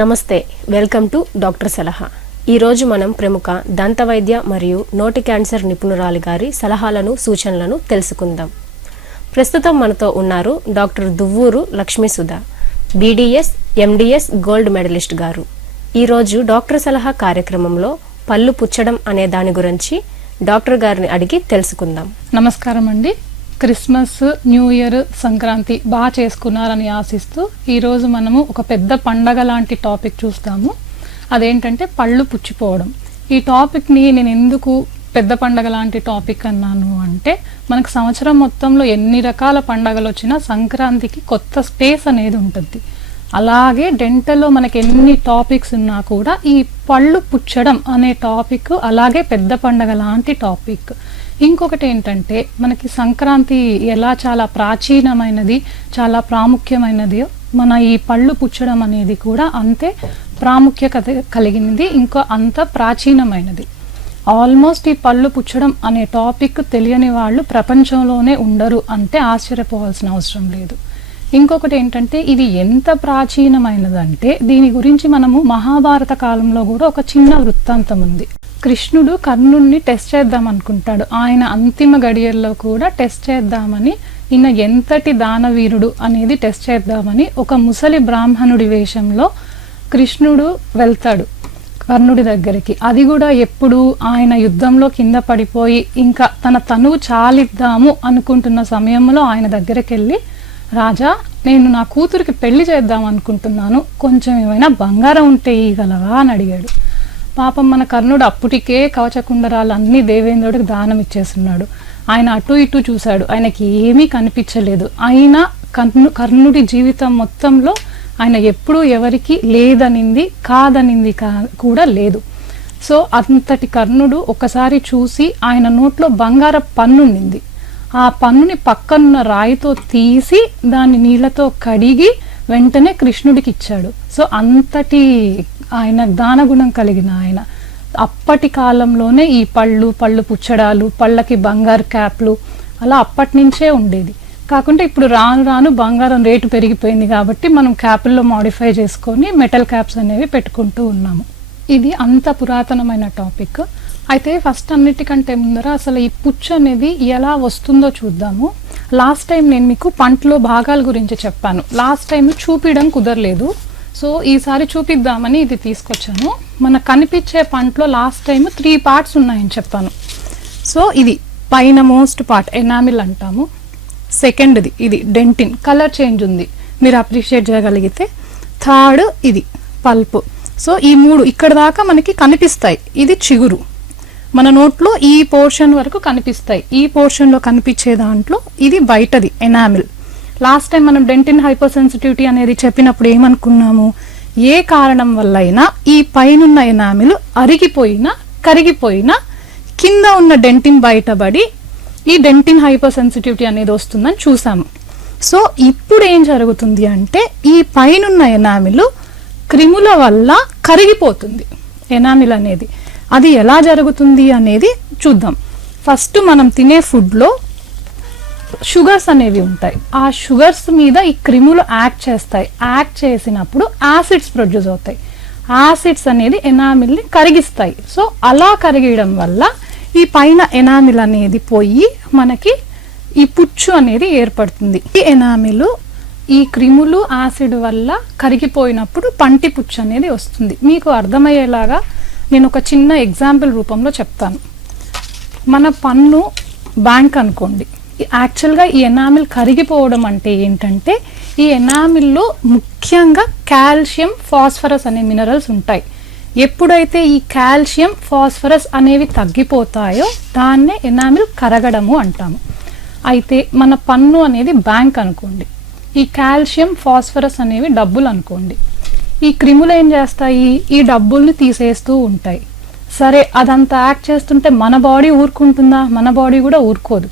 నమస్తే, welcome to doctor సలహా. ఈరోజు మనం ప్రముఖ దంతవైద్య మరియు నోటి క్యాన్సర్ నిపుణురాలి గారి సలహాలను సూచనలను తెలుసుకుందాం. ప్రస్తుతం మనతో ఉన్నారు doctor Duvvuru Lakshmisudha, BDS MDS gold medalist గారు. ఈరోజు డాక్టర్ సలహా కార్యక్రమంలో పళ్ళు పుచ్చడం అనే దాని గురించి డాక్టర్ గారిని అడిగి తెలుసుకుందాం. నమస్కారం అండి. క్రిస్మస్, న్యూ ఇయర్, సంక్రాంతి బాగా చేసుకున్నారని ఆశిస్తూ ఈరోజు మనము ఒక పెద్ద పండగ లాంటి టాపిక్ చూస్తాము. అదేంటంటే పళ్ళు పుచ్చిపోవడం. ఈ టాపిక్ని నేను ఎందుకు పెద్ద పండగ లాంటి టాపిక్ అన్నాను అంటే, మనకు సంవత్సరం మొత్తంలో ఎన్ని రకాల పండగలు వచ్చినా సంక్రాంతికి కొత్త స్పేస్ అనేది ఉంటుంది. అలాగే డెంటల్లో మనకి ఎన్ని టాపిక్స్ ఉన్నా కూడా ఈ పళ్ళు పుచ్చడం అనే టాపిక్ అలాగే పెద్ద పండగ లాంటి టాపిక్. ఇంకొకటి ఏంటంటే, మనకి సంక్రాంతి ఎలా చాలా ప్రాచీనమైనది, చాలా ప్రాముఖ్యమైనది, మన ఈ పళ్ళు పుచ్చడం అనేది కూడా అంతే ప్రాముఖ్యత కలిగినది, ఇంకా అంత ప్రాచీనమైనది. ఆల్మోస్ట్ ఈ పళ్ళు పుచ్చడం అనే టాపిక్ తెలియని వాళ్ళు ప్రపంచంలోనే ఉండరు అంటే ఆశ్చర్యపోవాల్సిన అవసరం లేదు. ఇంకొకటి ఏంటంటే, ఇది ఎంత ప్రాచీనమైనదంటే దీని గురించి మనము మహాభారత కాలంలో కూడా ఒక చిన్న వృత్తాంతం ఉంది. కృష్ణుడు కర్ణుడిని టెస్ట్ చేద్దాం అనుకుంటాడు. ఆయన అంతిమ గడియల్లో కూడా టెస్ట్ చేద్దామని, ఈయన ఎంతటి దానవీరుడు అనేది టెస్ట్ చేద్దామని ఒక ముసలి బ్రాహ్మణుడి వేషంలో కృష్ణుడు వెళ్తాడు కర్ణుడి దగ్గరికి. అది కూడా ఎప్పుడు ఆయన యుద్ధంలో కింద పడిపోయి ఇంకా తన తనువు చాలిద్దాము అనుకుంటున్న సమయంలో ఆయన దగ్గరికి వెళ్ళి, రాజా, నేను నా కూతురికి పెళ్లి చేద్దాం అనుకుంటున్నాను, కొంచెం ఏమైనా బంగారం ఉంటే ఇవ్వగలవా అని అడిగాడు. పాపం మన కర్ణుడు అప్పటికే కవచకుండరాలు అన్ని దేవేంద్రుడికి దానం ఇచ్చేస్తున్నాడు. ఆయన అటు ఇటు చూశాడు, ఆయనకి ఏమీ కనిపించలేదు. అయినా కర్ణుడి జీవితం మొత్తంలో ఆయన ఎప్పుడూ ఎవరికి లేదనింది కాదనింది కూడా లేదు. సో అంతటి కర్ణుడు ఒకసారి చూసి ఆయన నోట్లో బంగార పన్ను ఉండింది. ఆ పన్నుని పక్కనున్న రాయితో తీసి దాన్ని నీళ్లతో కడిగి వెంటనే కృష్ణుడికి ఇచ్చాడు. సో అంతటి ఆయన దానగుణం కలిగిన ఆయన. అప్పటి కాలంలోనే ఈ పళ్ళు పుచ్చడాలు, పళ్ళకి బంగారు క్యాప్లు అలా అప్పటి నుంచే ఉండేది. కాకుంటే ఇప్పుడు రాను రాను బంగారం రేటు పెరిగిపోయింది కాబట్టి మనం క్యాపుల్లో మాడిఫై చేసుకొని మెటల్ క్యాప్స్ అనేవి పెట్టుకుంటూ ఉన్నాము. ఇది అంత పురాతనమైన టాపిక్. అయితే ఫస్ట్ అన్నిటికంటే ముందర అసలు ఈ పుచ్చు అనేది ఎలా వస్తుందో చూద్దాము. లాస్ట్ టైం నేను మీకు పంటలో భాగాల గురించి చెప్పాను. లాస్ట్ టైం చూపించడం కుదరలేదు, సో ఈసారి చూపిద్దామని ఇది తీసుకొచ్చాను. మనకు కనిపించే పంటలో లాస్ట్ టైం 3 పార్ట్స్ ఉన్నాయని చెప్పాను. సో ఇది పైన మోస్ట్ పార్ట్ ఎనామిల్ అంటాము. సెకండ్ది ఇది డెంటిన్, కలర్ చేంజ్ ఉంది, మీరు అప్రిషియేట్ చేయగలిగితే. థర్డ్ ఇది పల్ప్. సో ఈ 3 ఇక్కడ దాకా మనకి కనిపిస్తాయి. ఇది చిగురు, మన నోట్లో ఈ పోర్షన్ వరకు కనిపిస్తాయి. ఈ పోర్షన్లో కనిపించే దాంట్లో ఇది బయటది ఎనామిల్. లాస్ట్ టైం మనం డెంటిన్ హైపర్ సెన్సిటివిటీ అనేది చెప్పినప్పుడు ఏమనుకున్నాము, ఏ కారణం వల్ల అయినా ఈ పైనున్న ఎనామిల్ అరిగిపోయినా కరిగిపోయినా కింద ఉన్న డెంటిన్ బయటపడి ఈ డెంటిన్ హైపర్ సెన్సిటివిటీ అనేది వస్తుందని చూసాము. సో ఇప్పుడు ఏం జరుగుతుంది అంటే, ఈ పైనున్న ఎనామిల్ క్రిముల వల్ల కరిగిపోతుంది ఎనామిల్ అనేది. అది ఎలా జరుగుతుంది అనేది చూద్దాం. ఫస్ట్ మనం తినే ఫుడ్లో షుగర్స్ అనేవి ఉంటాయి. ఆ షుగర్స్ మీద ఈ క్రిములు యాక్ట్ చేస్తాయి. యాక్ట్ చేసినప్పుడు యాసిడ్స్ ప్రొడ్యూస్ అవుతాయి. యాసిడ్స్ అనేది ఎనామిల్ని కరిగిస్తాయి. సో అలా కరిగడం వల్ల ఈ పైన ఎనామిల్ అనేది పోయి మనకి ఈ పుచ్చు అనేది ఏర్పడుతుంది. ఈ ఎనామిల్ ఈ క్రిములు యాసిడ్ వల్ల కరిగిపోయినప్పుడు పంటి పుచ్చు అనేది వస్తుంది. మీకు అర్థమయ్యేలాగా నేను ఒక చిన్న ఎగ్జాంపుల్ రూపంలో చెప్తాను. మన పన్ను బ్యాంక్ అనుకోండి. యాక్చువల్గా ఈ ఎనామిల్ కరిగిపోవడం అంటే ఏంటంటే, ఈ ఎనామిల్లో ముఖ్యంగా కాల్షియం, ఫాస్ఫరస్ అనే మినరల్స్ ఉంటాయి. ఎప్పుడైతే ఈ కాల్షియం, ఫాస్ఫరస్ అనేవి తగ్గిపోతాయో దాన్నే ఎనామిల్ కరగడము అంటాము. అయితే మన పన్ను అనేది బ్యాంక్ అనుకోండి. ఈ కాల్షియం, ఫాస్ఫరస్ అనేవి డబ్బులు అనుకోండి. ఈ క్రిములు ఏం చేస్తాయి, ఈ డబ్బుల్ని తీసేస్తూ ఉంటాయి. సరే, అదంతా యాక్ట్ చేస్తుంటే మన బాడీ ఊరుకుంటుందా? మన బాడీ కూడా ఊరుకోదు.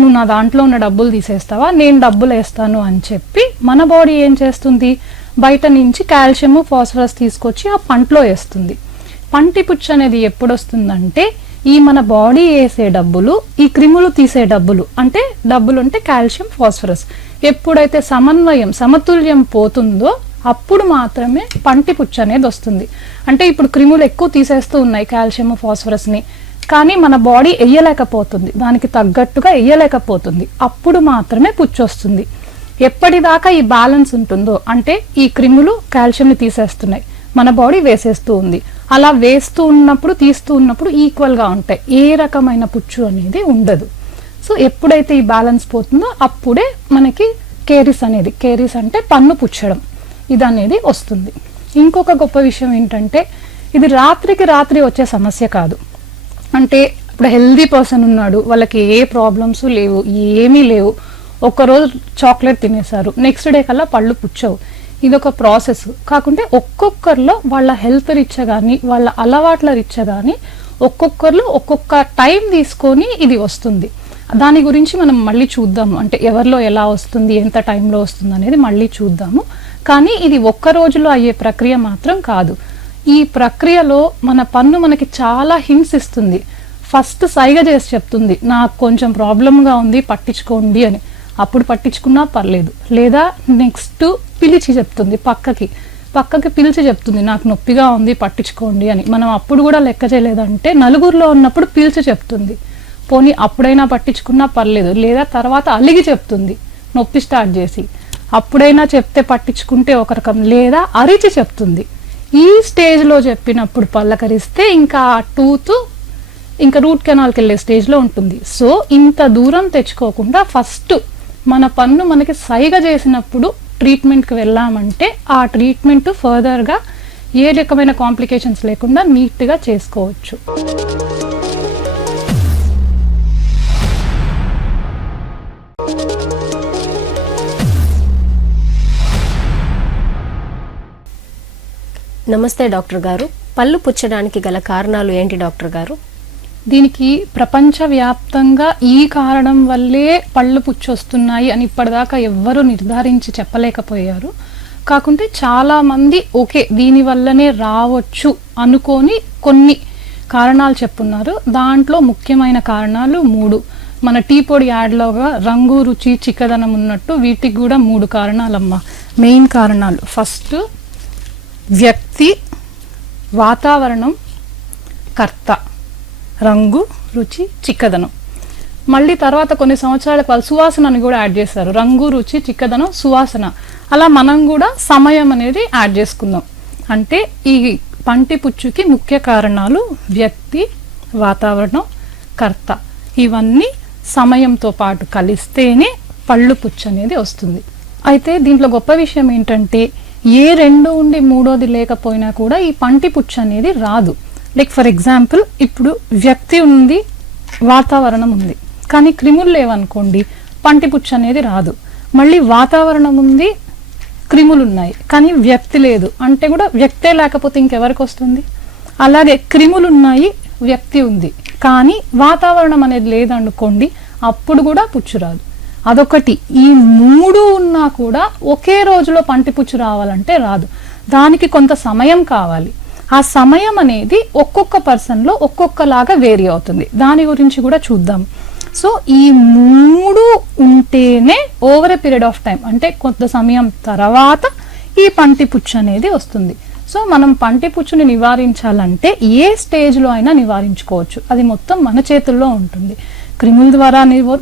నువ్వు నా దాంట్లో ఉన్న డబ్బులు తీసేస్తావా, నేను డబ్బులు వేస్తాను అని చెప్పి మన బాడీ ఏం చేస్తుంది, బయట నుంచి కాల్షియం, ఫాస్ఫరస్ తీసుకొచ్చి ఆ పంటలో వేస్తుంది. పంటి పుచ్చు అనేది ఎప్పుడు వస్తుందంటే, ఈ మన బాడీ వేసే డబ్బులు, ఈ క్రిములు తీసే డబ్బులు అంటే కాల్షియం, ఫాస్ఫరస్ ఎప్పుడైతే సమతుల్యం పోతుందో అప్పుడు మాత్రమే పంటి పుచ్చు అనేది వస్తుంది. అంటే ఇప్పుడు క్రిములు ఎక్కువ తీసేస్తూ ఉన్నాయి కాల్షియం ఫాస్ఫరస్ని, కానీ మన బాడీ వేయలేకపోతుంది, దానికి తగ్గట్టుగా వేయలేకపోతుంది. అప్పుడు మాత్రమే పుచ్చు వస్తుంది. ఎప్పటిదాకా ఈ బ్యాలెన్స్ ఉంటుందో, అంటే ఈ క్రిములు కాల్షియంని తీసేస్తున్నాయి, మన బాడీ వేసేస్తూ ఉంది, అలా వేస్తూ ఉన్నప్పుడు తీస్తూ ఉన్నప్పుడు ఈక్వల్గా ఉంటాయి, ఏ రకమైన పుచ్చు అనేది ఉండదు. సో ఎప్పుడైతే ఈ బ్యాలెన్స్ పోతుందో అప్పుడే మనకి కేరీస్ అంటే పన్ను పుచ్చడం ఇది అనేది వస్తుంది. ఇంకొక గొప్ప విషయం ఏంటంటే ఇది రాత్రికి రాత్రి వచ్చే సమస్య కాదు. అంటే ఇప్పుడు హెల్దీ పర్సన్ ఉన్నాడు, వాళ్ళకి ఏ ప్రాబ్లమ్స్ లేవు, ఏమీ లేవు, ఒక్కరోజు చాక్లెట్ తినేశారు, నెక్స్ట్ డే కల్లా పళ్ళు పుచ్చవు. ఇది ఒక ప్రాసెస్. కాకుంటే ఒక్కొక్కరిలో వాళ్ళ హెల్త్ రీత్యా కానీ వాళ్ళ అలవాట్ల రీత్యా కానీ ఒక్కొక్కరిలో ఒక్కొక్క టైం తీసుకొని ఇది వస్తుంది. దాని గురించి మనం మళ్ళీ చూద్దాము, అంటే ఎవరిలో ఎలా వస్తుంది, ఎంత టైంలో వస్తుంది అనేది మళ్ళీ చూద్దాము. కానీ ఇది ఒక్క రోజులో అయ్యే ప్రక్రియ మాత్రం కాదు. ఈ ప్రక్రియలో మన పన్ను మనకి చాలా హింట్స్ ఇస్తుంది. ఫస్ట్ సైగ చేసి చెప్తుంది, నాకు కొంచెం ప్రాబ్లంగా ఉంది పట్టించుకోండి అని. అప్పుడు పట్టించుకున్నా పర్లేదు. లేదా నెక్స్ట్ పిలిచి చెప్తుంది, పక్కకి పిలిచి చెప్తుంది, నాకు నొప్పిగా ఉంది పట్టించుకోండి అని. మనం అప్పుడు కూడా లెక్క చేయలేదంటే నలుగురిలో ఉన్నప్పుడు పిలిచి చెప్తుంది, పోనీ అప్పుడైనా పట్టించుకున్నా పర్లేదు. లేదా తర్వాత అలిగి చెప్తుంది నొప్పి స్టార్ట్ చేసి, అప్పుడైనా చెప్తే పట్టించుకుంటే ఒక రకం. లేదా అరిచి చెప్తుంది. ఈ స్టేజ్లో చెప్పినప్పుడు పల్లకరిస్తే ఇంకా ఆ టూత్ ఇంకా రూట్ కెనాల్కి వెళ్ళే స్టేజ్లో ఉంటుంది. సో ఇంత దూరం తెచ్చుకోకుండా ఫస్ట్ మన పన్ను మనకి సైగ చేసినప్పుడు ట్రీట్మెంట్కి వెళ్ళామంటే ఆ ట్రీట్మెంట్ ఫర్దర్గా ఏ రకమైన కాంప్లికేషన్స్ లేకుండా నీట్గా చేసుకోవచ్చు. నమస్తే డాక్టర్ గారు, పళ్ళు పుచ్చడానికి గల కారణాలు ఏంటి డాక్టర్ గారు? దీనికి ప్రపంచవ్యాప్తంగా ఈ కారణం వల్లే పళ్ళు పుచ్చొస్తున్నాయి అని ఇప్పటిదాకా ఎవ్వరూ నిర్ధారించి చెప్పలేకపోయారు. కాకుంటే చాలామంది ఓకే దీనివల్లనే రావచ్చు అనుకొని కొన్ని కారణాలు చెప్పున్నారు. దాంట్లో ముఖ్యమైన కారణాలు 3. మన టీ పొడి యాడ్లోగా రంగు, రుచి, చిక్కదనం ఉన్నట్టు వీటికి కూడా 3 కారణాలమ్మా, మెయిన్ కారణాలు. ఫస్ట్ వ్యక్తి, వాతావరణం, కర్త. రంగు, రుచి, చిక్కదనం. మళ్ళీ తర్వాత కొన్ని సంవత్సరాలకు వాళ్ళు సువాసనని కూడా యాడ్ చేశారు. రంగు, రుచి, చిక్కదనం, సువాసన. అలా మనం కూడా సమయం అనేది యాడ్ చేసుకుందాం. అంటే ఈ పంటి పుచ్చుకి ముఖ్య కారణాలు వ్యక్తి, వాతావరణం, కర్త. ఇవన్నీ సమయంతో పాటు కలిస్తేనే పళ్ళు పుచ్చు అనేది వస్తుంది. అయితే దీంట్లో గొప్ప విషయం ఏంటంటే ఏ 2 ఉండి 3వది లేకపోయినా కూడా ఈ పంటి పుచ్చు అనేది రాదు. లైక్ ఫర్ ఎగ్జాంపుల్ ఇప్పుడు వ్యక్తి ఉంది, వాతావరణం ఉంది, కానీ క్రిములు లేవనుకోండి పంటి పుచ్చు అనేది రాదు. మళ్ళీ వాతావరణం ఉంది, క్రిములు ఉన్నాయి, కానీ వ్యక్తి లేదు అంటే కూడా వ్యక్తే లేకపోతే ఇంకెవరికి వస్తుంది? అలాగే క్రిములు ఉన్నాయి, వ్యక్తి ఉంది, కానీ వాతావరణం అనేది లేదనుకోండి అప్పుడు కూడా పుచ్చు రాదు. అదొకటి. ఈ 3 ఉన్నా కూడా ఒకే రోజులో పంటి పుచ్చు రావాలంటే రాదు. దానికి కొంత సమయం కావాలి. ఆ సమయం అనేది ఒక్కొక్క పర్సన్లో ఒక్కొక్కలాగా వేరీ అవుతుంది. దాని గురించి కూడా చూద్దాం. సో ఈ 3 ఉంటేనే over a period of time, అంటే కొంత సమయం తర్వాత ఈ పంటి పుచ్చు అనేది వస్తుంది. సో మనం పంటి పుచ్చుని నివారించాలంటే ఏ స్టేజ్లో అయినా నివారించుకోవచ్చు. అది మొత్తం మన చేతుల్లో ఉంటుంది. క్రిముల ద్వారా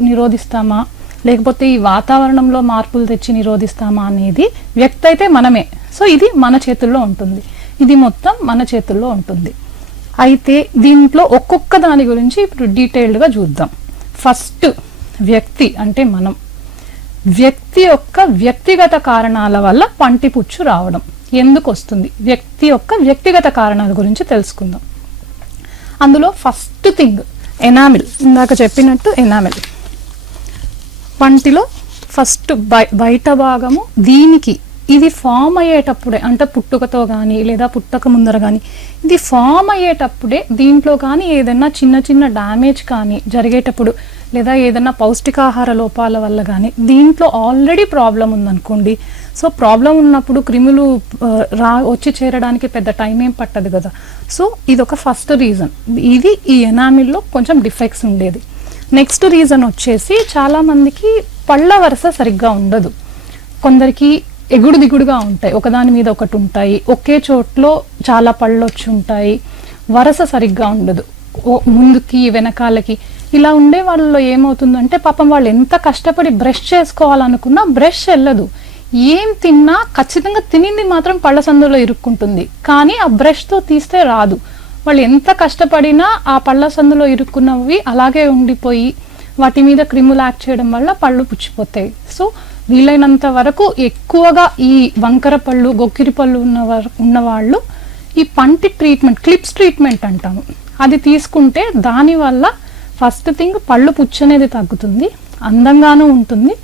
నిరోధిస్తామా, లేకపోతే ఈ వాతావరణంలో మార్పులు తెచ్చి నిరోధిస్తామా అనేది వ్యక్తి అయితే మనమే. సో ఇది మన చేతుల్లో ఉంటుంది. ఇది మొత్తం మన చేతుల్లో ఉంటుంది. అయితే దీంట్లో ఒక్కొక్క దాని గురించి ఇప్పుడు డీటెయిల్డ్గా చూద్దాం. ఫస్ట్ వ్యక్తి అంటే మనం. వ్యక్తి యొక్క వ్యక్తిగత కారణాల వల్ల పంటి పుచ్చు రావడం ఎందుకు వస్తుంది, వ్యక్తి యొక్క వ్యక్తిగత కారణాల గురించి తెలుసుకుందాం. అందులో ఫస్ట్ థింగ్ ఎనామిల్. ఇందాక చెప్పినట్టు ఎనామిల్ పంటిలో ఫస్ట్ బయట భాగము. దీనికి ఇది ఫామ్ అయ్యేటప్పుడే, అంటే పుట్టుకతో కానీ లేదా పుట్టక ముందర కానీ ఇది ఫామ్ అయ్యేటప్పుడే దీంట్లో కానీ ఏదైనా చిన్న చిన్న డ్యామేజ్ కానీ జరిగేటప్పుడు, లేదా ఏదైనా పౌష్టికాహార లోపాల వల్ల కానీ దీంట్లో ఆల్రెడీ ప్రాబ్లం ఉందనుకోండి. సో ప్రాబ్లం ఉన్నప్పుడు క్రిములు వచ్చి చేరడానికి పెద్ద టైం ఏం పట్టదు కదా. సో ఇది ఒక ఫస్ట్ రీజన్. ఇది ఈ ఎనామిల్లో కొంచెం డిఫెక్ట్స్ ఉండేది. నెక్స్ట్ రీజన్ వచ్చేసి చాలామందికి పళ్ళ వరుస సరిగ్గా ఉండదు. కొందరికి ఎగుడు దిగుడుగా ఉంటాయి, ఒకదాని మీద ఒకటి ఉంటాయి, ఒకే చోట్లో చాలా పళ్ళు వచ్చి ఉంటాయి, వరస సరిగ్గా ఉండదు, ముందుకి వెనకాలకి ఇలా ఉండే వాళ్ళలో ఏమవుతుందంటే పాపం వాళ్ళు ఎంత కష్టపడి బ్రష్ చేసుకోవాలనుకున్నా బ్రష్ వెళ్ళదు. ఏం తిన్నా ఖచ్చితంగా తినింది మాత్రం పళ్ళ సందులో ఇరుక్కుంటుంది, కానీ ఆ బ్రష్తో తీస్తే రాదు. వాళ్ళు ఎంత కష్టపడినా ఆ పళ్ళ సందులో ఇరుక్కున్నవి అలాగే ఉండిపోయి వాటి మీద క్రిములు యాక్ట్ చేయడం వల్ల పళ్ళు పుచ్చిపోతాయి. సో వీలైనంత వరకు ఎక్కువగా ఈ వంకర పళ్ళు, గొక్కిరి పళ్ళు ఉన్నవాళ్ళు ఈ పంటి ట్రీట్మెంట్, క్లిప్స్ ట్రీట్మెంట్ అంటాము, అది తీసుకుంటే దానివల్ల ఫస్ట్ థింగ్ పళ్ళు పుచ్చు అనేది తగ్గుతుంది, అందంగానూ ఉంటుంది.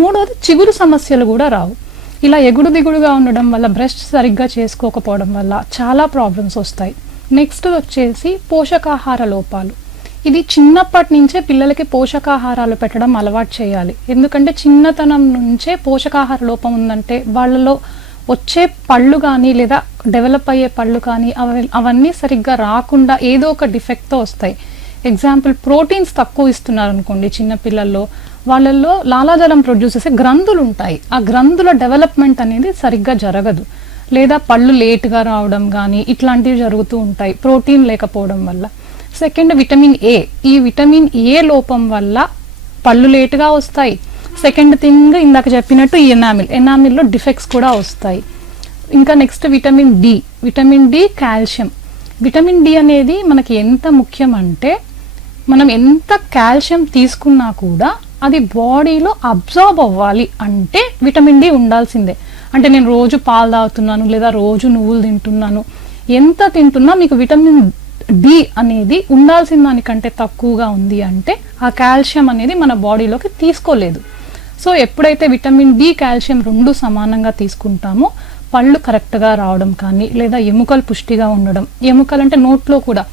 మూడోది చిగురు సమస్యలు కూడా రావు. ఇలా ఎగుడు దిగుడుగా ఉండడం వల్ల, బ్రష్ సరిగ్గా చేసుకోకపోవడం వల్ల చాలా ప్రాబ్లమ్స్ వస్తాయి. నెక్స్ట్ వచ్చేసి పోషకాహార లోపాలు. ఇది చిన్నప్పటి నుంచే పిల్లలకి పోషకాహారాలు పెట్టడం అలవాటు చేయాలి. ఎందుకంటే చిన్నతనం నుంచే పోషకాహార లోపం ఉందంటే వాళ్ళలో వచ్చే పళ్ళు కానీ లేదా డెవలప్ అయ్యే పళ్ళు కానీ అవన్నీ సరిగ్గా రాకుండా ఏదో ఒక డిఫెక్ట్తో వస్తాయి. ఎగ్జాంపుల్, ప్రోటీన్స్ తక్కువ ఇస్తున్నారు అనుకోండి చిన్నపిల్లల్లో, వాళ్ళల్లో లాలాజలం ప్రొడ్యూస్ చేసే గ్రంథులు ఉంటాయి, ఆ గ్రంథుల డెవలప్మెంట్ అనేది సరిగ్గా జరగదు, లేదా పళ్ళు లేట్గా రావడం కానీ ఇట్లాంటివి జరుగుతూ ఉంటాయి ప్రోటీన్ లేకపోవడం వల్ల. Second, vitamin A. ఈ విటమిన్ ఏ లోపం వల్ల పళ్ళు లేటుగా వస్తాయి. సెకండ్ థింగ్, ఇందాక చెప్పినట్టు ఈ ఎనామిల్లో డిఫెక్ట్స్ కూడా వస్తాయి. ఇంకా next vitamin D. Vitamin D, calcium. Vitamin D అనేది మనకి ఎంత ముఖ్యం అంటే మనం ఎంత కాల్షియం తీసుకున్నా కూడా అది బాడీలో అబ్జార్బ్ అవ్వాలి అంటే విటమిన్ డి ఉండాల్సిందే. అంటే నేను రోజు పాలు తాగుతున్నాను లేదా రోజు నువ్వులు తింటున్నాను, ఎంత తింటున్నా మీకు విటమిన్ డి అనేది ఉండాల్సిన దానికంటే తక్కువగా ఉంది అంటే ఆ కాల్షియం అనేది మన బాడీలోకి తీసుకోలేదు. సో ఎప్పుడైతే విటమిన్ డి, కాల్షియం రెండు సమానంగా తీసుకుంటామో పళ్ళు కరెక్ట్గా రావడం కానీ, లేదా ఎముకలు పుష్టిగా ఉండడం, ఎముకలు అంటే నోట్లో కూడా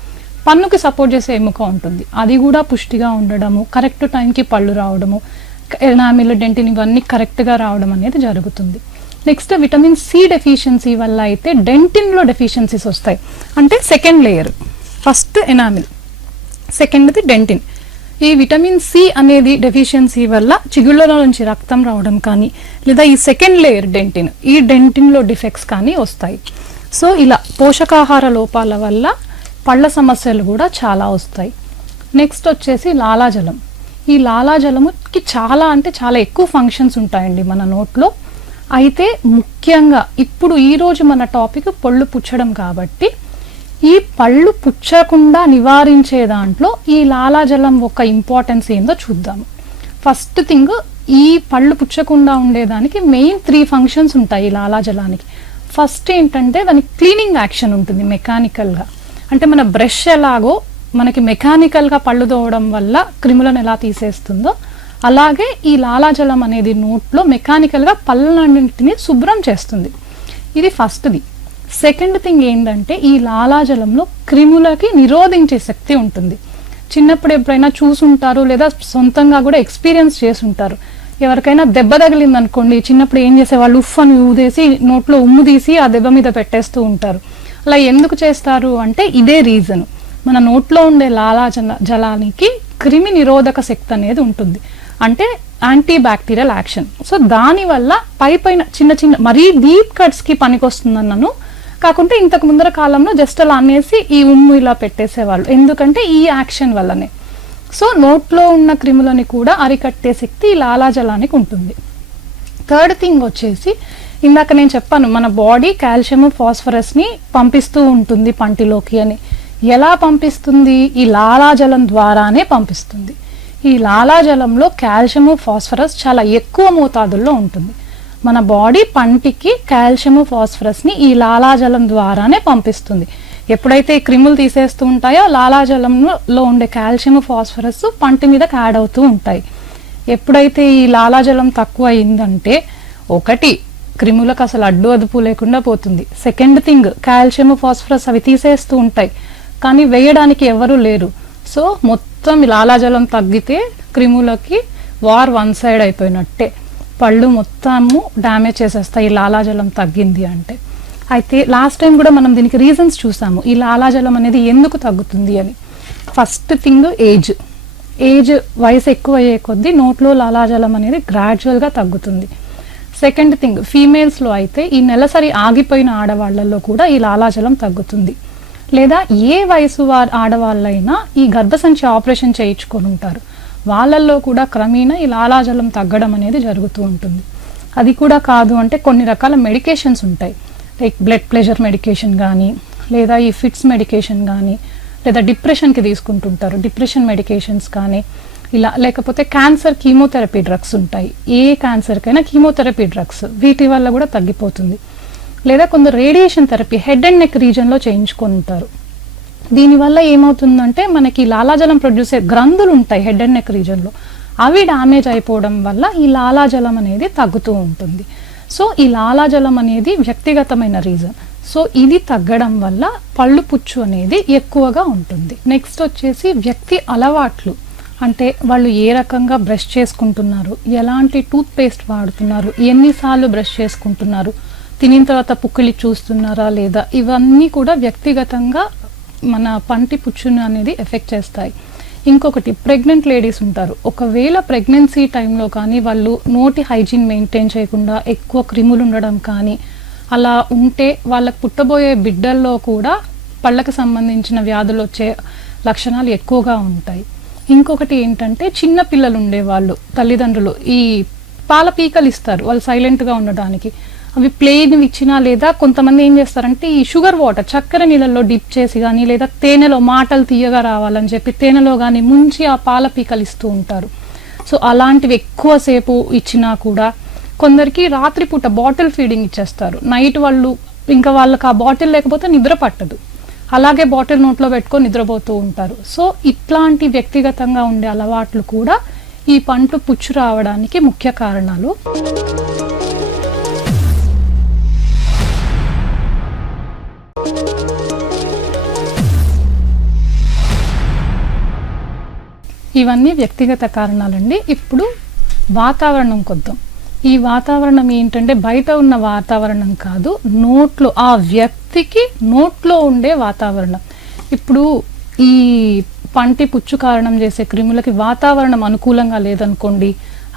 పన్నుకి సపోర్ట్ చేసే ఎముక ఉంటుంది, అది కూడా పుష్టిగా ఉండడము, కరెక్ట్ టైంకి పళ్ళు రావడము, ఎనామిల్, డెంటిన్ ఇవన్నీ కరెక్ట్గా రావడం అనేది జరుగుతుంది. నెక్స్ట్, విటమిన్ సి డెఫిషియన్సీ వల్ల అయితే డెంటిన్లో డెఫిషియన్సీస్ వస్తాయి. అంటే సెకండ్ లేయర్, ఫస్ట్ ఎనామిల్, సెకండ్ది డెంటిన్. ఈ విటమిన్ సి అనేది డెఫిషియన్సీ వల్ల చిగుళ్ళలో నుంచి రక్తం రావడం కానీ, లేదా ఈ సెకండ్ లేయర్ డెంటిన్, ఈ డెంటిన్లో డిఫెక్ట్స్ కానీ వస్తాయి. సో ఇలా పోషకాహార లోపాల వల్ల పళ్ళ సమస్యలు కూడా చాలా వస్తాయి. నెక్స్ట్ వచ్చేసి లాలాజలం. ఈ లాలాజలముకి చాలా అంటే చాలా ఎక్కువ ఫంక్షన్స్ ఉంటాయండి మన నోట్లో. అయితే ముఖ్యంగా ఇప్పుడు ఈరోజు మన టాపిక్ పళ్ళు పుచ్చడం కాబట్టి ఈ పళ్ళు పుచ్చకుండా నివారించే దాంట్లో ఈ లాలాజలం ఒక ఇంపార్టెన్స్ ఏందో చూద్దాము. ఫస్ట్ థింగ్, ఈ పళ్ళు పుచ్చకుండా ఉండేదానికి మెయిన్ 3 ఫంక్షన్స్ ఉంటాయి ఈ లాలాజలానికి. ఫస్ట్ ఏంటంటే దానికి క్లీనింగ్ యాక్షన్ ఉంటుంది మెకానికల్గా. అంటే మన బ్రష్ ఎలాగో మనకి మెకానికల్గా పళ్ళు తోవడం వల్ల క్రిములను ఎలా తీసేస్తుందో అలాగే ఈ లాలాజలం అనేది నోట్లో మెకానికల్గా పళ్ళన్నింటినీ శుభ్రం చేస్తుంది. ఇది ఫస్ట్ది. సెకండ్ థింగ్ ఏంటంటే ఈ లాలాజలంలో క్రిములకి నిరోధించే శక్తి ఉంటుంది. చిన్నప్పుడు ఎప్పుడైనా చూసుంటారు లేదా సొంతంగా కూడా ఎక్స్పీరియన్స్ చేసుంటారు. ఎవరికైనా దెబ్బ తగిలింది అనుకోండి, చిన్నప్పుడు ఏం చేసేవాళ్ళు, ఉఫ్ అని ఊదేసి నోట్లో ఉమ్ము తీసి ఆ దెబ్బ మీద పెట్టేస్తూ ఉంటారు. అలా ఎందుకు చేస్తారు అంటే ఇదే రీజన్. మన నోట్లో ఉండే లాలాజలానికి క్రిమి నిరోధక శక్తి అనేది ఉంటుంది, అంటే యాంటీ బ్యాక్టీరియల్ యాక్షన్. సో దానివల్ల పైన చిన్న చిన్న మరీ డీప్ కట్స్కి పనికొస్తుందన్నాను, కాకుంటే ఇంతకు ముందర కాలంలో జస్ట్ అలా అనేసి ఈ ఉమ్ము ఇలా పెట్టేసేవాళ్ళు, ఎందుకంటే ఈ యాక్షన్ వల్లనే. సో నోట్లో ఉన్న క్రిములని కూడా అరికట్టే శక్తి ఈ లాలాజలానికి ఉంటుంది. థర్డ్ థింగ్ వచ్చేసి, ఇందాక నేను చెప్పాను మన బాడీ కాల్షియం, ఫాస్ఫరస్ని పంపిస్తూ ఉంటుంది పంటిలోకి అని. ఎలా పంపిస్తుంది? ఈ లాలాజలం ద్వారానే పంపిస్తుంది. ఈ లాలాజలంలో కాల్షియం, ఫాస్ఫరస్ చాలా ఎక్కువ మోతాదుల్లో ఉంటుంది. మన బాడీ పంటికి కాల్షియం, ఫాస్ఫరస్ని ఈ లాలాజలం ద్వారానే పంపిస్తుంది. ఎప్పుడైతే ఈ క్రిములు తీసేస్తూ ఉంటాయో లాలాజలంలో ఉండే కాల్షియం, ఫాస్ఫరస్ పంటి మీదకి యాడ్ అవుతూ ఉంటాయి. ఎప్పుడైతే ఈ లాలాజలం తక్కువ అయిందంటే ఒకటి క్రిములకు అసలు అడ్డు అదుపు లేకుండా పోతుంది. సెకండ్ థింగ్, కాల్షియం, ఫాస్ఫరస్ అవి తీసేస్తూ ఉంటాయి కానీ వేయడానికి ఎవరు లేరు. సో మొత్తం లాలాజలం తగ్గితే క్రిములకి వార్ వన్ సైడ్ అయిపోయినట్టే, పళ్ళు మొత్తము డ్యామేజ్ చేసేస్తాయి ఈ లాలాజలం తగ్గింది అంటే. అయితే లాస్ట్ టైం కూడా మనం దీనికి రీజన్స్ చూసాము, ఈ లాలాజలం అనేది ఎందుకు తగ్గుతుంది అని. ఫస్ట్ థింగ్ ఏజ్ వయసు ఎక్కువ అయ్యే కొద్దీ నోట్లో లాలాజలం అనేది గ్రాడ్యువల్గా తగ్గుతుంది. సెకండ్ థింగ్, ఫీమేల్స్లో అయితే ఈ నెలసరి ఆగిపోయిన ఆడవాళ్లలో కూడా ఈ లాలాజలం తగ్గుతుంది. లేదా ఏ వయసు ఆడవాళ్ళైనా ఈ గర్భసంచి ఆపరేషన్ చేయించుకొని ఉంటారు, వాళ్ళల్లో కూడా క్రమేణా ఈ లాలాజలం తగ్గడం అనేది జరుగుతూ ఉంటుంది. అది కూడా కాదు అంటే కొన్ని రకాల మెడికేషన్స్ ఉంటాయి, లైక్ బ్లడ్ ప్రెషర్ మెడికేషన్ కానీ, లేదా ఈ ఫిట్స్ మెడికేషన్ కానీ, లేదా డిప్రెషన్కి తీసుకుంటుంటారు డిప్రెషన్ మెడికేషన్స్ కానీ, ఇలా లేకపోతే క్యాన్సర్ కీమోథెరపీ డ్రగ్స్ ఉంటాయి, ఏ క్యాన్సర్కైనా కీమోథెరపీ డ్రగ్స్, వీటి వల్ల కూడా తగ్గిపోతుంది. లేదా కొందరు radiation therapy head and neck రీజన్లో చేయించుకొని ఉంటారు. దీనివల్ల ఏమవుతుందంటే మనకి లాలాజలం ప్రొడ్యూస్ అయ్యే గ్రంథులు ఉంటాయి హెడ్ అండ్ నెక్ రీజన్లో, అవి డ్యామేజ్ అయిపోవడం వల్ల ఈ లాలాజలం అనేది తగ్గుతూ ఉంటుంది. సో ఈ లాలాజలం అనేది వ్యక్తిగతమైన రీజన్. సో ఇది తగ్గడం వల్ల పళ్ళు పుచ్చు అనేది ఎక్కువగా ఉంటుంది. నెక్స్ట్ వచ్చేసి వ్యక్తి అలవాట్లు, అంటే వాళ్ళు ఏ రకంగా బ్రష్ చేసుకుంటున్నారు, ఎలాంటి టూత్ పేస్ట్ వాడుతున్నారు, ఎన్నిసార్లు బ్రష్ చేసుకుంటున్నారు, తినిన తర్వాత పుక్కిలి చూస్తున్నారా లేదా, ఇవన్నీ కూడా వ్యక్తిగతంగా మన పంటి పుచ్చును అనేది ఎఫెక్ట్ చేస్తాయి. ఇంకొకటి, ప్రెగ్నెంట్ లేడీస్ ఉంటారు, ఒకవేళ ప్రెగ్నెన్సీ టైంలో కానీ వాళ్ళు నోటి హైజీన్ మెయింటైన్ చేయకుండా ఎక్కువ క్రిములు ఉండడం కానీ అలా ఉంటే వాళ్ళకు పుట్టబోయే బిడ్డల్లో కూడా పళ్ళకి సంబంధించిన వ్యాధులు వచ్చే లక్షణాలు ఎక్కువగా ఉంటాయి. ఇంకొకటి ఏంటంటే, చిన్న పిల్లలు ఉండేవాళ్ళు తల్లిదండ్రులు ఈ పాల పీకలు ఇస్తారు వాళ్ళు సైలెంట్గా ఉండడానికి, అవి ప్లెయిన్ ఇచ్చినా, లేదా కొంతమంది ఏం చేస్తారంటే ఈ షుగర్ వాటర్ చక్కెర నీళ్ళల్లో డిప్ చేసి కానీ, లేదా తేనెలో మాటలు తీయగా రావాలని చెప్పి తేనెలో కానీ ముంచి ఆ పాల పీకలు ఇస్తూ ఉంటారు. సో అలాంటివి ఎక్కువసేపు ఇచ్చినా కూడా, కొందరికి రాత్రిపూట బాటిల్ ఫీడింగ్ ఇచ్చేస్తారు, నైట్ వాళ్ళు ఇంకా వాళ్ళకి ఆ బాటిల్ లేకపోతే నిద్ర పట్టదు, అలాగే బాటిల్ నోట్లో పెట్టుకొని నిద్రపోతూ ఉంటారు. సో ఇట్లాంటి వ్యక్తిగతంగా ఉండే అలవాట్లు కూడా ఈ పంట పుచ్చు రావడానికి ముఖ్య కారణాలు. ఇవన్నీ వ్యక్తిగత కారణాలండి. ఇప్పుడు వాతావరణం కొద్దాం. ఈ వాతావరణం ఏంటంటే బయట ఉన్న వాతావరణం కాదు, నోట్లో ఆ వ్యక్తికి నోట్లో ఉండే వాతావరణం. ఇప్పుడు ఈ పంటి పుచ్చు కారణం చేసే క్రిములకి వాతావరణం అనుకూలంగా లేదనుకోండి,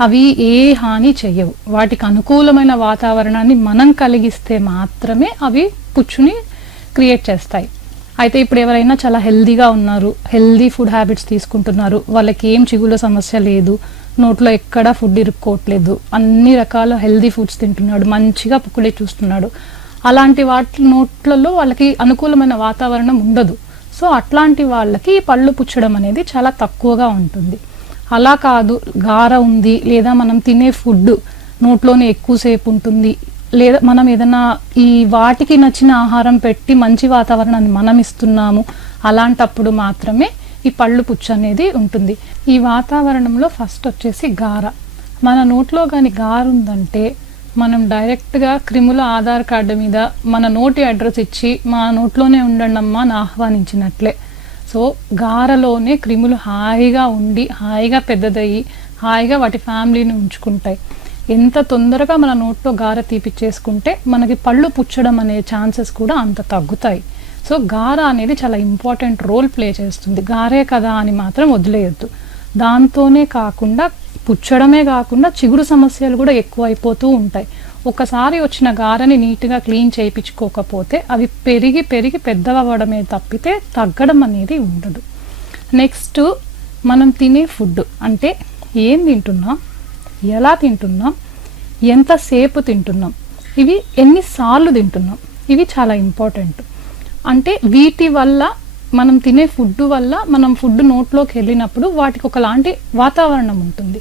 అవి ఏ హాని చెయ్యవు. వాటికి అనుకూలమైన వాతావరణాన్ని మనం కలిగిస్తే మాత్రమే అవి పుచ్చుని క్రియేట్ చేస్తాయి. అయితే ఇప్పుడు ఎవరైనా చాలా హెల్దీగా ఉన్నారు, హెల్దీ ఫుడ్ హ్యాబిట్స్ తీసుకుంటున్నారు, వాళ్ళకి ఏం చిగుళ్ళ సమస్య లేదు, నోట్లో ఎక్కడా ఫుడ్ ఇరుక్కోవట్లేదు, అన్ని రకాల హెల్దీ ఫుడ్స్ తింటున్నాడు, మంచిగా పుక్కులే చూస్తున్నాడు, అలాంటి వాటి నోట్లలో వాళ్ళకి అనుకూలమైన వాతావరణం ఉండదు. సో అట్లాంటి వాళ్ళకి పళ్ళు పుచ్చడం అనేది చాలా తక్కువగా ఉంటుంది. అలా కాదు, గార ఉంది, లేదా మనం తినే ఫుడ్ నోట్లోనే ఎక్కువసేపు ఉంటుంది, లేదా మనం ఏదైనా ఈ వాటికి నచ్చిన ఆహారం పెట్టి మంచి వాతావరణాన్ని మనం ఇస్తున్నాము, అలాంటప్పుడు మాత్రమే ఈ పళ్ళు పుచ్చు అనేది ఉంటుంది. ఈ వాతావరణంలో ఫస్ట్ వచ్చేసి గార. మన నోట్లో కానీ గార ఉందంటే మనం డైరెక్ట్గా క్రిముల ఆధార్ కార్డు మీద మన నోటి అడ్రస్ ఇచ్చి మా నోట్లోనే ఉండండి అమ్మా అని ఆహ్వానించినట్లే. సో గారలోనే క్రిములు హాయిగా ఉండి, హాయిగా పెద్దదయ్యి, హాయిగా వాటి ఫ్యామిలీని ఉంచుకుంటాయి. ఎంత తొందరగా మన నోట్లో గార తీపిచ్చేసుకుంటే మనకి పళ్ళు పుచ్చడం అనే ఛాన్సెస్ కూడా అంత తగ్గుతాయి. సో గార అనేది చాలా ఇంపార్టెంట్ రోల్ ప్లే చేస్తుంది. గారే కదా అని మాత్రం వదిలేయొద్దు. దాంతోనే కాకుండా పుచ్చడమే కాకుండా చిగురు సమస్యలు కూడా ఎక్కువ అయిపోతూ ఉంటాయి. ఒకసారి వచ్చిన గారని నీట్గా క్లీన్ చేయించుకోకపోతే అవి పెరిగి పెరిగి పెద్దవడమే తప్పితే తగ్గడం అనేది ఉండదు. నెక్స్ట్, మనం తినే ఫుడ్, అంటే ఏం తింటున్నాం, ఎలా తింటున్నాం, ఎంతసేపు తింటున్నాం, ఇవి ఎన్నిసార్లు తింటున్నాం, ఇవి చాలా ఇంపార్టెంట్. అంటే వీటి వల్ల, మనం తినే ఫుడ్ వల్ల మనం ఫుడ్ నోట్లోకి వెళ్ళినప్పుడు వాటికి ఒకలాంటి వాతావరణం ఉంటుంది.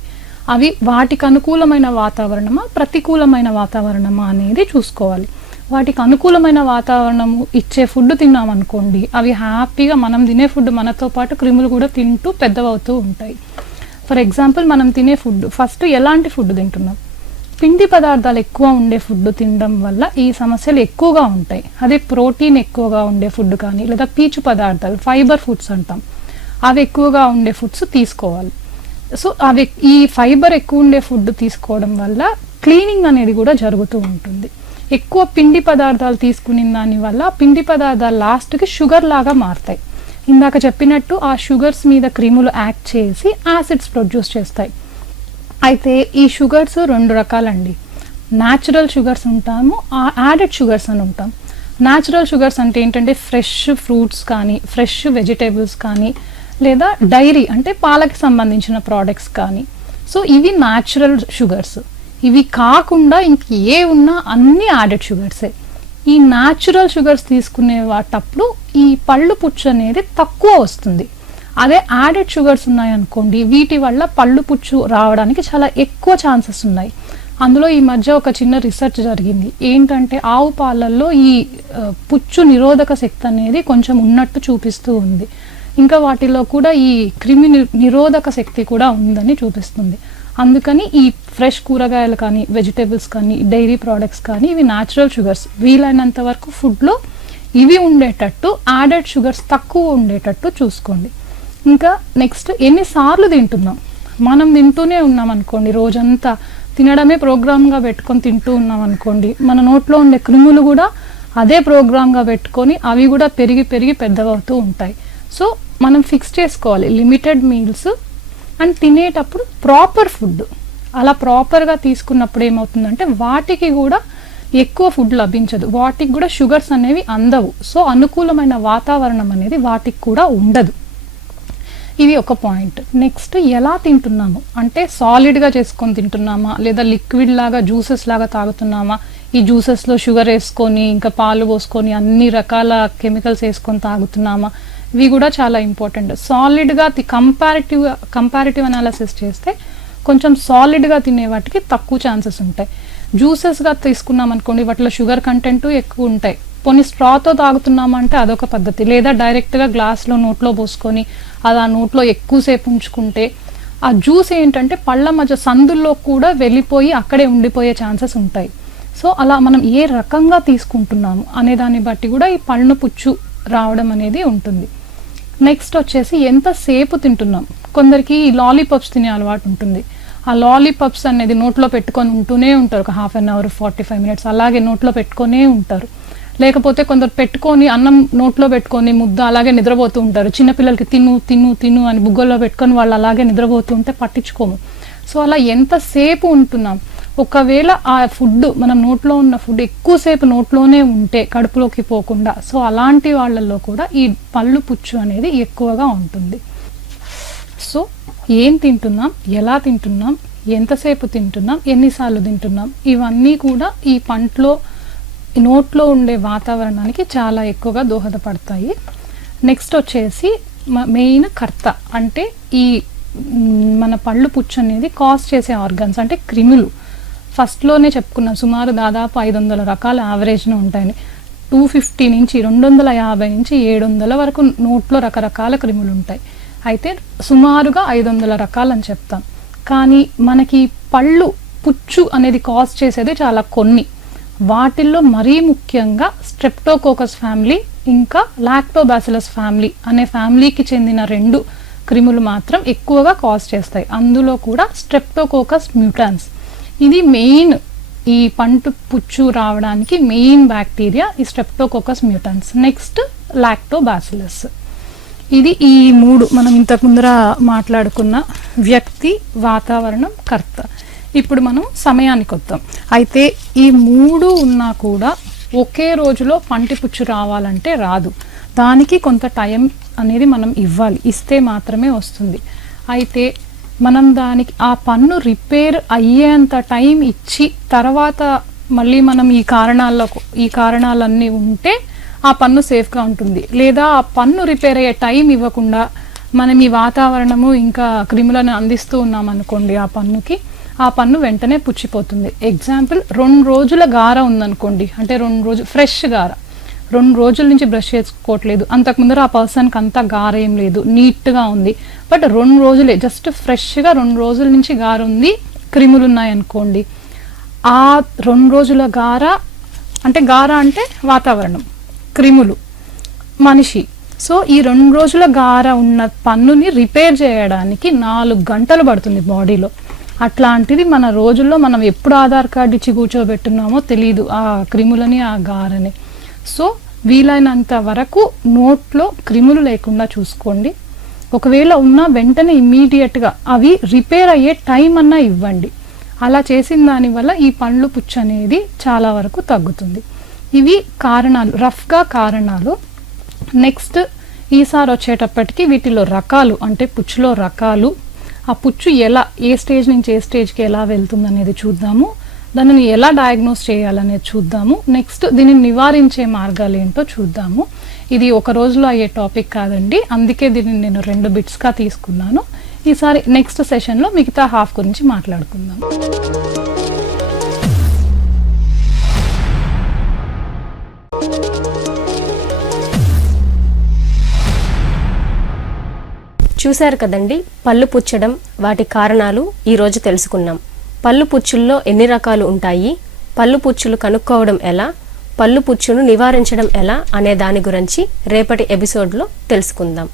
అవి వాటికి అనుకూలమైన వాతావరణమా ప్రతికూలమైన వాతావరణమా అనేది చూసుకోవాలి. వాటికి అనుకూలమైన వాతావరణము ఇచ్చే ఫుడ్ తిన్నామనుకోండి, అవి హ్యాపీగా మనం తినే ఫుడ్ మనతో పాటు క్రిములు కూడా తింటూ పెద్దవవుతూ ఉంటాయి. ఫర్ ఎగ్జాంపుల్, మనం తినే ఫుడ్ ఫస్ట్ ఎలాంటి ఫుడ్ తింటున్నాం, పిండి పదార్థాలు ఎక్కువ ఉండే ఫుడ్ తినడం వల్ల ఈ సమస్యలు ఎక్కువగా ఉంటాయి. అదే ప్రోటీన్ ఎక్కువగా ఉండే ఫుడ్ కానీ, లేదా పీచు పదార్థాలు, ఫైబర్ ఫుడ్స్ అంటాం, అవి ఎక్కువగా ఉండే ఫుడ్స్ తీసుకోవాలి. సో అవి ఈ ఫైబర్ ఎక్కువ ఉండే ఫుడ్ తీసుకోవడం వల్ల క్లీనింగ్ అనేది కూడా జరుగుతూ ఉంటుంది. ఎక్కువ పిండి పదార్థాలు తీసుకునే దాని వల్ల పిండి పదార్థాలు లాస్ట్కి షుగర్ లాగా మారుతాయి. ఇందాక చెప్పినట్టు ఆ షుగర్స్ మీద క్రిములు యాక్ట్ చేసి యాసిడ్స్ ప్రొడ్యూస్ చేస్తాయి. అయితే ఈ షుగర్స్ రెండు రకాలండి. న్యాచురల్ షుగర్స్ ఉంటాము, యాడెడ్ షుగర్స్ అని ఉంటాం. న్యాచురల్ షుగర్స్ అంటే ఏంటంటే ఫ్రెష్ ఫ్రూట్స్ కానీ, ఫ్రెష్ వెజిటేబుల్స్ కానీ, లేదా డైరీ అంటే పాలకి సంబంధించిన ప్రోడక్ట్స్ కానీ. సో ఇవి న్యాచురల్ షుగర్స్. ఇవి కాకుండా ఇంక ఏ ఉన్నా అన్ని యాడెడ్ షుగర్సే. ఈ న్యాచురల్ షుగర్స్ తీసుకునే వాటప్పుడు ఈ పళ్ళు పుచ్చు అనేది తక్కువ వస్తుంది. అదే యాడెడ్ షుగర్స్ ఉన్నాయనుకోండి, వీటి వల్ల పళ్ళు పుచ్చు రావడానికి చాలా ఎక్కువ ఛాన్సెస్ ఉన్నాయి. అందులో ఈ మధ్య ఒక చిన్న రీసెర్చ్ జరిగింది. ఏంటంటే ఆవు పాలల్లో ఈ పుచ్చు నిరోధక శక్తి అనేది కొంచెం ఉన్నట్టు చూపిస్తూ ఉంది. ఇంకా వాటిలో కూడా ఈ క్రిమి నిరోధక శక్తి కూడా ఉందని చూపిస్తుంది. అందుకని ఈ ఫ్రెష్ కూరగాయలు కానీ, వెజిటేబుల్స్ కానీ, డైరీ ప్రోడక్ట్స్ కానీ ఇవి న్యాచురల్ షుగర్స్. వీలైనంత వరకు ఫుడ్లో ఇవి ఉండేటట్టు, యాడెడ్ షుగర్స్ తక్కువ ఉండేటట్టు చూసుకోండి. ఇంకా నెక్స్ట్ ఎన్నిసార్లు తింటున్నాం. మనం తింటూనే ఉన్నాం అనుకోండి, రోజంతా తినడమే ప్రోగ్రామ్గా పెట్టుకొని తింటూ ఉన్నాం అనుకోండి, మన నోట్లో ఉండే క్రిములు కూడా అదే ప్రోగ్రామ్గా పెట్టుకొని అవి కూడా పెరిగి పెరిగి పెద్దవవుతూ ఉంటాయి. సో మనం ఫిక్స్ చేసుకోవాలి లిమిటెడ్ మీల్స్ అండ్ తినేటప్పుడు ప్రాపర్ ఫుడ్. అలా ప్రాపర్గా తీసుకున్నప్పుడు ఏమవుతుందంటే వాటికి కూడా ఎక్కువ ఫుడ్ లభించదు, వాటికి కూడా షుగర్స్ అనేవి అందవు. సో అనుకూలమైన వాతావరణం అనేది వాటికి కూడా ఉండదు. ఇది ఒక పాయింట్. నెక్స్ట్ ఎలా తింటున్నాము అంటే సాలిడ్గా చేసుకొని తింటున్నామా, లేదా లిక్విడ్ లాగా జ్యూసెస్ లాగా తాగుతున్నామా, ఈ జ్యూసెస్లో షుగర్ వేసుకొని ఇంకా పాలు పోసుకొని అన్ని రకాల కెమికల్స్ వేసుకొని తాగుతున్నామా, ఇవి కూడా చాలా ఇంపార్టెంట్. సాలిడ్గా కంపారిటివ్ అనాలిసిస్ చేస్తే కొంచెం సాలిడ్గా తినే వాటికి తక్కువ ఛాన్సెస్ ఉంటాయి. జ్యూసెస్గా తీసుకున్నాం అనుకోండి, వాటిలో షుగర్ కంటెంట్ ఎక్కువ ఉంటాయి. కొన్ని స్ట్రాతో తాగుతున్నామంటే అదొక పద్ధతి, లేదా డైరెక్ట్గా గ్లాస్లో నోట్లో పోసుకొని అది ఆ నోట్లో ఎక్కువసేపు ఉంచుకుంటే ఆ జ్యూస్ ఏంటంటే పళ్ళ మధ్య సందుల్లో కూడా వెళ్ళిపోయి అక్కడే ఉండిపోయే ఛాన్సెస్ ఉంటాయి. సో అలా మనం ఏ రకంగా తీసుకుంటున్నాము అనే దాన్ని బట్టి కూడా ఈ పళ్ళు పుచ్చు రావడం అనేది ఉంటుంది. నెక్స్ట్ వచ్చేసి ఎంతసేపు తింటున్నాం. కొందరికి లాలీపాప్స్ తినే అలవాటు ఉంటుంది. ఆ లాలీపాప్స్ అనేది నోట్లో పెట్టుకొని ఉంటూనే ఉంటారు, ఒక హాఫ్ అన్ అవర్ 45 minutes అలాగే నోట్లో పెట్టుకొనే ఉంటారు. లేకపోతే కొందరు పెట్టుకొని అన్నం నోట్లో పెట్టుకొని ముద్ద అలాగే నిద్రపోతూ ఉంటారు. చిన్నపిల్లలకి తిను తిను తిను అని బుగ్గల్లో పెట్టుకొని వాళ్ళు అలాగే నిద్రపోతూ ఉంటే పట్టించుకోము. సో అలా ఎంతసేపు ఉంటున్నాం. ఒకవేళ ఆ ఫుడ్ మనం నోట్లో ఉన్న ఫుడ్ ఎక్కువసేపు నోట్లోనే ఉంటే కడుపులోకి పోకుండా, సో అలాంటి వాళ్ళల్లో కూడా ఈ పళ్ళు పుచ్చు అనేది ఎక్కువగా ఉంటుంది. సో ఏం తింటున్నాం, ఎలా తింటున్నాం, ఎంతసేపు తింటున్నాం, ఎన్నిసార్లు తింటున్నాం, ఇవన్నీ కూడా ఈ పంటలో నోట్లో ఉండే వాతావరణానికి చాలా ఎక్కువగా దోహదపడతాయి. నెక్స్ట్ వచ్చేసి మెయిన్ కర్త అంటే ఈ మన పళ్ళు పుచ్చు అనేది కాజ్ చేసే ఆర్గన్స్ అంటే క్రిములు. ఫస్ట్లోనే చెప్పుకున్నాం సుమారు దాదాపు 500 రకాల యావరేజ్ను ఉంటాయని. 250 నుంచి 250 నుంచి 700 వరకు నోట్లో రకరకాల క్రిములు ఉంటాయి. అయితే సుమారుగా 500 రకాలని చెప్తాం. కానీ మనకి పళ్ళు పుచ్చు అనేది కాజ్ చేసేది చాలా కొన్ని. వాటిల్లో మరీ ముఖ్యంగా స్ట్రెప్టోకోకస్ ఫ్యామిలీ ఇంకా లాక్టోబాసిలస్ ఫ్యామిలీ అనే ఫ్యామిలీకి చెందిన 2 క్రిములు మాత్రం ఎక్కువగా కాజ్ చేస్తాయి. అందులో కూడా స్ట్రెప్టోకోకస్ మ్యూటాన్స్ ఇది మెయిన్. ఈ పంట పుచ్చు రావడానికి మెయిన్ బ్యాక్టీరియా ఈ స్ట్రెప్టోకోకస్ మ్యూటాన్స్. Next lactobacillus. ఇది ఈ 3 మనం ఇంతకు ముందర మాట్లాడుకున్న వ్యక్తి, వాతావరణం, కర్త. ఇప్పుడు మనం సమయానికి వద్దాం. అయితే ఈ 3 ఉన్నా కూడా ఒకే రోజులో పంటి పుచ్చు రావాలంటే రాదు. దానికి కొంత టైం అనేది మనం ఇవ్వాలి, ఇస్తే మాత్రమే వస్తుంది. అయితే మనం దానికి ఆ పన్ను రిపేర్ అయ్యేంత టైం ఇచ్చి తర్వాత మళ్ళీ మనం ఈ కారణాలన్నీ ఉంటే ఆ పన్ను సేఫ్గా ఉంటుంది. లేదా ఆ పన్ను రిపేర్ అయ్యే టైం ఇవ్వకుండా మనం ఈ వాతావరణము ఇంకా క్రిములను అందిస్తూ ఉన్నాం అనుకోండి, ఆ పన్ను వెంటనే పుచ్చిపోతుంది. ఎగ్జాంపుల్ 2 రోజుల గార ఉందనుకోండి, అంటే 2 రోజులు ఫ్రెష్ గార, 2 రోజుల నుంచి బ్రష్ చేసుకోవట్లేదు, అంతకు ముందర ఆ పర్సన్కి అంతా గార ఏం లేదు, నీట్గా ఉంది, బట్ 2 రోజులే జస్ట్ ఫ్రెష్గా 2 రోజుల నుంచి గార ఉంది, క్రిములు ఉన్నాయనుకోండి, ఆ 2 రోజుల గార అంటే వాతావరణం, క్రిములు, మనిషి. సో ఈ 2 రోజుల గార ఉన్న పన్నుని రిపేర్ చేయడానికి 4 గంటలు పడుతుంది బాడీలో. అట్లాంటిది మన రోజుల్లో మనం ఎప్పుడు ఆధార్ కార్డు ఇచ్చి కూర్చోబెట్టున్నామో తెలియదు ఆ క్రిములని, ఆ గారని. సో వీలైనంత వరకు నోట్లో క్రిములు లేకుండా చూసుకోండి. ఒకవేళ ఉన్నా వెంటనే ఇమ్మీడియట్గా అవి రిపేర్ అయ్యే టైం అన్నా ఇవ్వండి. అలా చేసిన దానివల్ల ఈ పండ్లు పుచ్చు అనేది చాలా వరకు తగ్గుతుంది. ఇవి కారణాలు, రఫ్గా కారణాలు. నెక్స్ట్ ఈసారి వచ్చేటప్పటికి వీటిలో రకాలు, అంటే పుచ్చులో రకాలు, ఆ పుచ్చు ఎలా, ఏ స్టేజ్ నుంచి ఏ స్టేజ్కి ఎలా వెళ్తుంది అనేది చూద్దాము. దానిని ఎలా డయాగ్నోస్ చేయాలనేది చూద్దాము. నెక్స్ట్ దీనిని నివారించే మార్గాలు ఏంటో చూద్దాము. ఇది ఒక రోజులో అయ్యే టాపిక్ కాదండి, అందుకే దీనిని నేను 2 బిట్స్గా తీసుకున్నాను. ఈసారి నెక్స్ట్ సెషన్లో మిగతా హాఫ్ గురించి మాట్లాడుకుందాం. చూశారు కదండి, పళ్ళు పుచ్చడం, వాటి కారణాలు ఈరోజు తెలుసుకున్నాం. పళ్ళు పుచ్చుల్లో ఎన్ని రకాలు ఉంటాయి, పళ్ళు పుచ్చులు కనుక్కోవడం ఎలా, పళ్ళు పుచ్చును నివారించడం ఎలా అనే దాని గురించి రేపటి ఎపిసోడ్లో తెలుసుకుందాం.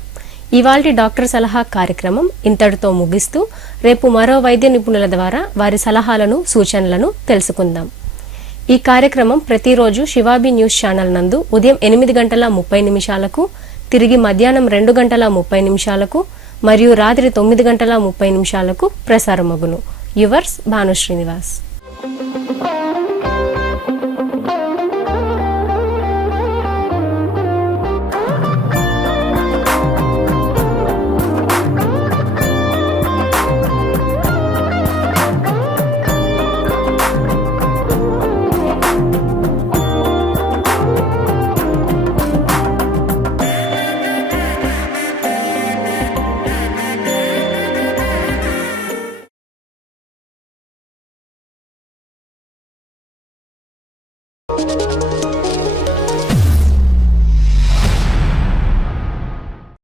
ఇవాల్టి డాక్టర్ సలహా కార్యక్రమం ఇంతటితో ముగిస్తూ రేపు మరో వైద్య నిపుణుల ద్వారా వారి సలహాలను, సూచనలను తెలుసుకుందాం. ఈ కార్యక్రమం ప్రతిరోజు శివాబి న్యూస్ ఛానల్ నందు ఉదయం 8:30 తిరిగి మధ్యాహ్నం 2:30 మరియు రాత్రి 9:30 ప్రసారమగును. యువర్స్ భాను శ్రీనివాస్.